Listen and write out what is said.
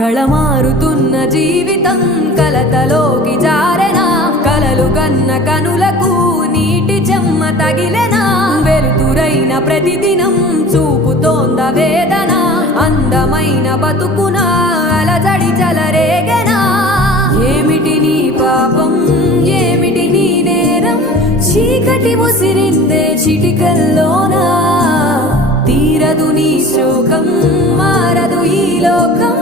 కళమారుతున్న జీవితం కలతలోకి జారెనా కలలు కన్న కనులకు నీటి చెమ్మ తగిలెనా వెలుతురైన ప్రతిదినం చూపుతోంద వేదన అందమైన బతుకున అలజడి చలరేగెనా ఏమిటి నీ పాపం ఏమిటి నీ నేరం చీకటి ముసిరిందే చిటికల్లోనా తీరదు నీ శోకం మారదు ఈ లోకం